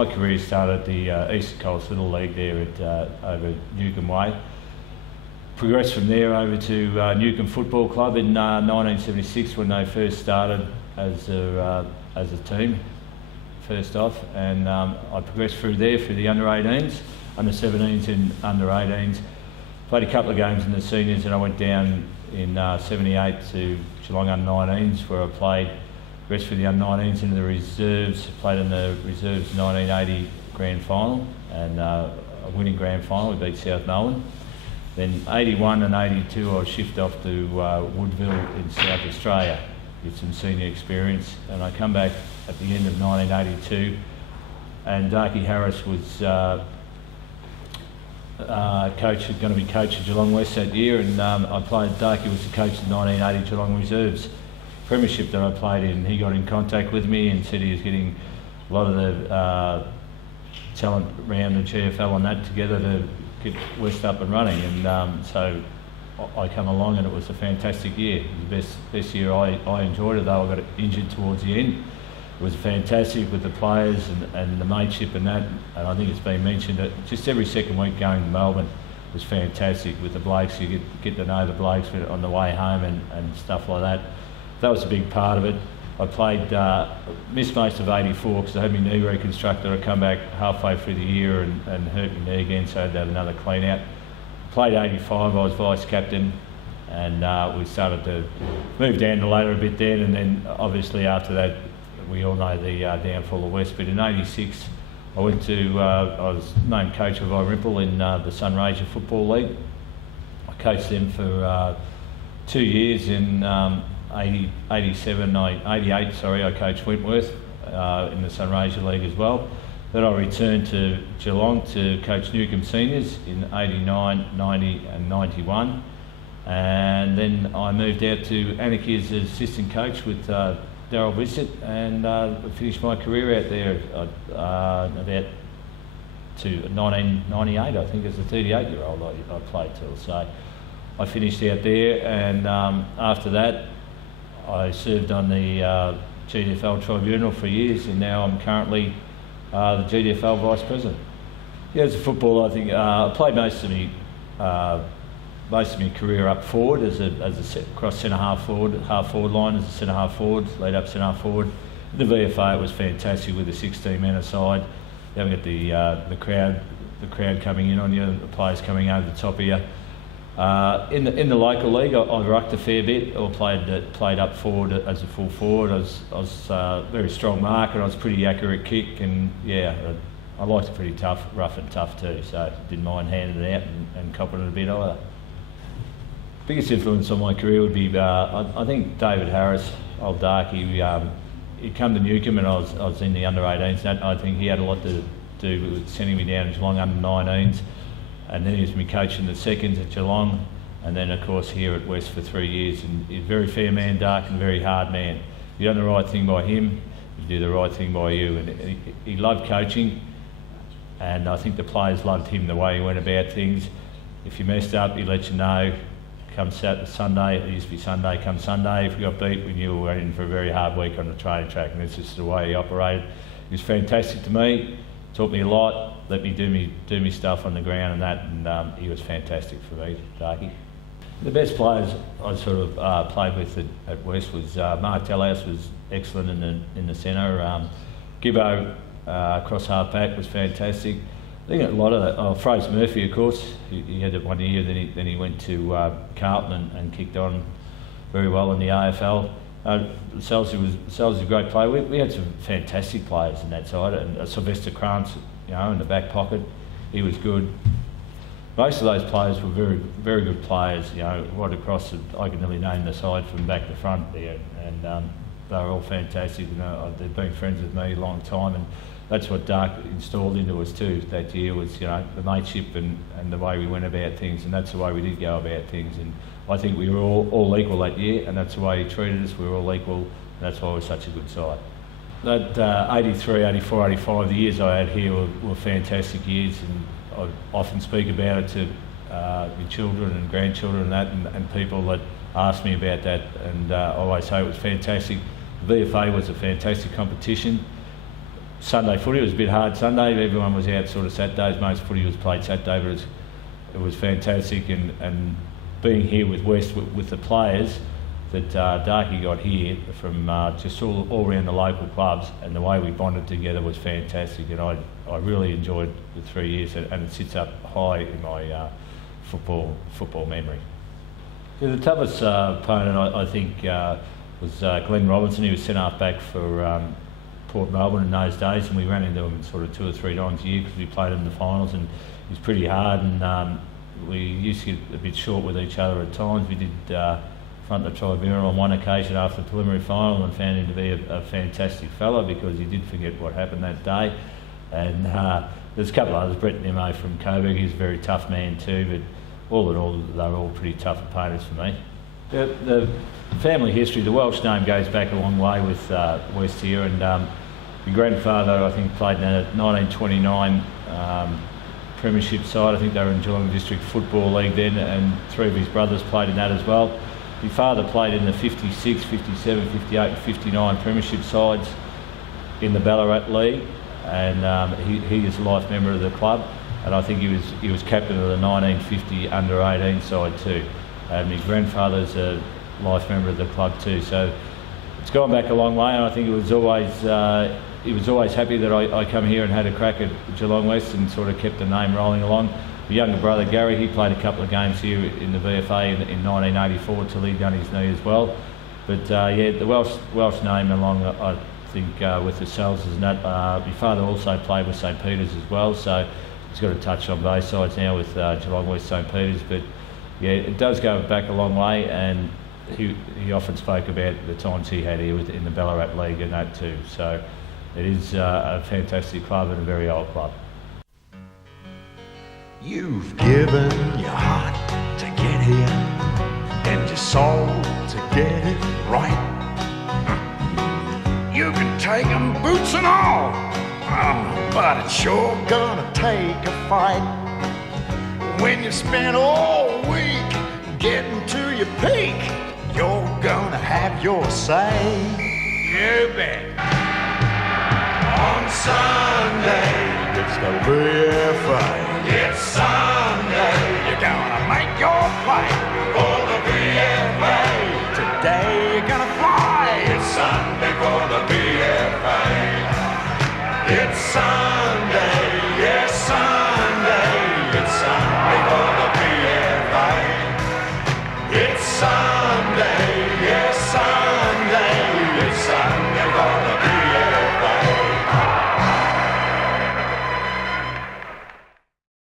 my career started at the Eastern Coast Little League there at over Newcombe Way. Progressed from there over to Newcombe Football Club in 1976 when they first started as a team, first off, and I progressed through there through the under-18s, under-17s and under-18s. Played a couple of games in the seniors, and I went down in 78 to Geelong under-19s where I played. Progressed through the under-19s into the reserves, played in the reserves 1980 grand final and a winning grand final. We beat South Melbourne. Then 81 and 82 I shifted off to Woodville in South Australia, get some senior experience, and I come back at the end of 1982 and Darky Harris was going to be coach of Geelong West that year, and I played. Darky was the coach of the 1980 Geelong Reserves Premiership that I played in. He got in contact with me and said he was getting a lot of the talent around the GFL and that together to get West up and running, and so I come along and it was a fantastic year. It was the best year I enjoyed it, though I got injured towards the end. It was fantastic with the players and the mateship and that, and I think it's been mentioned that just every second week going to Melbourne was fantastic with the blokes. You get to know the blokes on the way home and stuff like that. That was a big part of it. I played, missed most of 84 because I had my knee reconstructed. I come back halfway through the year and hurt my knee again, so I had another clean out. Played 85, I was vice captain, and we started to move down the ladder a bit then, and then obviously after that we all know the downfall of West. But in 86 I went to, I was named coach of Irimple in the Sunraysia Football League. I coached them for 2 years. In 88, I coached Wentworth in the Sunraysia League as well. Then I returned to Geelong to coach Newcombe Seniors in 89, 90 and 91. And then I moved out to Anarchy as an assistant coach with Darryl Bissett, and finished my career out there about to 1998, I think, as a 38-year-old I played till. So I finished out there, and after that I served on the GDFL tribunal for years, and now I'm currently the GDFL Vice President. Yeah, as a footballer, I think I played most of my career up forward as a cross centre half forward line as a centre half forward, lead up centre half forward. In the VFA it was fantastic with the 16 man aside. You haven't got the crowd coming in on you, the players coming over the top of you. In the local league, I rucked a fair bit, or played up forward as a full forward. I was a very strong marker, and I was pretty accurate kick, and yeah, I liked it pretty tough, rough and tough too, so didn't mind handing it out and copping it a bit either. Biggest influence on my career would be, I think, David Harris, old Darky. He'd come to Newcombe and I was in the under-18s, and I think he had a lot to do with sending me down to Geelong under-19s. And then he was my coach in the seconds at Geelong, and then of course here at West for 3 years. And he's a very fair man, Dark, and a very hard man. If you've done the right thing by him, you do the right thing by you. And he loved coaching, and I think the players loved him, the way he went about things. If you messed up, he'd let you know. Come Sunday, it used to be Sunday, come Sunday, if we got beat, we knew we were in for a very hard week on the training track, and that's just the way he operated. He was fantastic to me, taught me a lot, let me do me stuff on the ground and that, and he was fantastic for me, Darky. The best players I sort of played with at West was Mark Tellhouse was excellent in the centre. Gibbo across half back was fantastic. I think a lot of that. Fraser Murphy, of course, he had it 1 year. Then he went to Carlton and kicked on very well in the AFL. Selzy was a great player. We had some fantastic players in that side, and Sylvester Krantz, in the back pocket, he was good. Most of those players were very, very good players. Right across, I can nearly name the side from back to front there, and they were all fantastic. They've been friends with me a long time, and that's what Dark installed into us too that year was, the mateship and the way we went about things, and that's the way we did go about things. And I think we were all equal that year, and that's the way he treated us. We were all equal, and that's why we're such a good side. That 83, 84, 85, the years I had here were fantastic years, and I often speak about it to my children and grandchildren and that, and people that ask me about that, and I always say it was fantastic. The VFA was a fantastic competition. Sunday footy. It was a bit hard Sunday. Everyone was out sort of Saturdays. Most footy was played Saturday, but it was fantastic. And being here with West, with the players that Darky got here from just all around the local clubs, and the way we bonded together was fantastic. And I really enjoyed the 3 years, and it sits up high in my football memory. Yeah, the toughest opponent I think was Glenn Robinson. He was centre-half back for Port Melbourne in those days, and we ran into him sort of 2 or 3 times a year because we played him in the finals, and he was pretty hard, and we used to get a bit short with each other at times. We did front the tribunal on one occasion after the preliminary final, and found him to be a fantastic fella because he did forget what happened that day. And there's a couple of others. Brett Nimmo from Coburg, he's a very tough man too, but all in all, they were all pretty tough opponents for me. The family history, the Welsh name goes back a long way with West here, and my grandfather, I think, played in the 1929 Premiership side. I think they were in Geelong District Football League then, and 3 of his brothers played in that as well. My father played in the 56, 57, 58 and 59 Premiership sides in the Ballarat League, and he is a life member of the club, and I think he was captain of the 1950 under-18 side too. And my grandfather's a life member of the club too, so it's gone back a long way, and I think he was always happy that I come here and had a crack at Geelong West and sort of kept the name rolling along. My younger brother Gary, he played a couple of games here in the Bftp in 1984 till he done his knee as well. But yeah, the Welsh name along, I think, with the Salzers and that. My father also played with St Peter's as well, so he's got a touch on both sides now with Geelong West, St Peter's. But yeah, it does go back a long way, and he often spoke about the times he had here in the Ballarat League and that too. So it is a fantastic club and a very old club. You've given your heart to get here and your soul to get it right. You can take 'em boots and all, but it's sure gonna take a fight. When you spend all week getting to your peak, you're gonna have your say. You bet. On Sunday, it's the Bftp. It's Sunday, you're gonna make your play for the Bftp. Today you're gonna fly. It's Sunday for the Bftp. It's Sunday.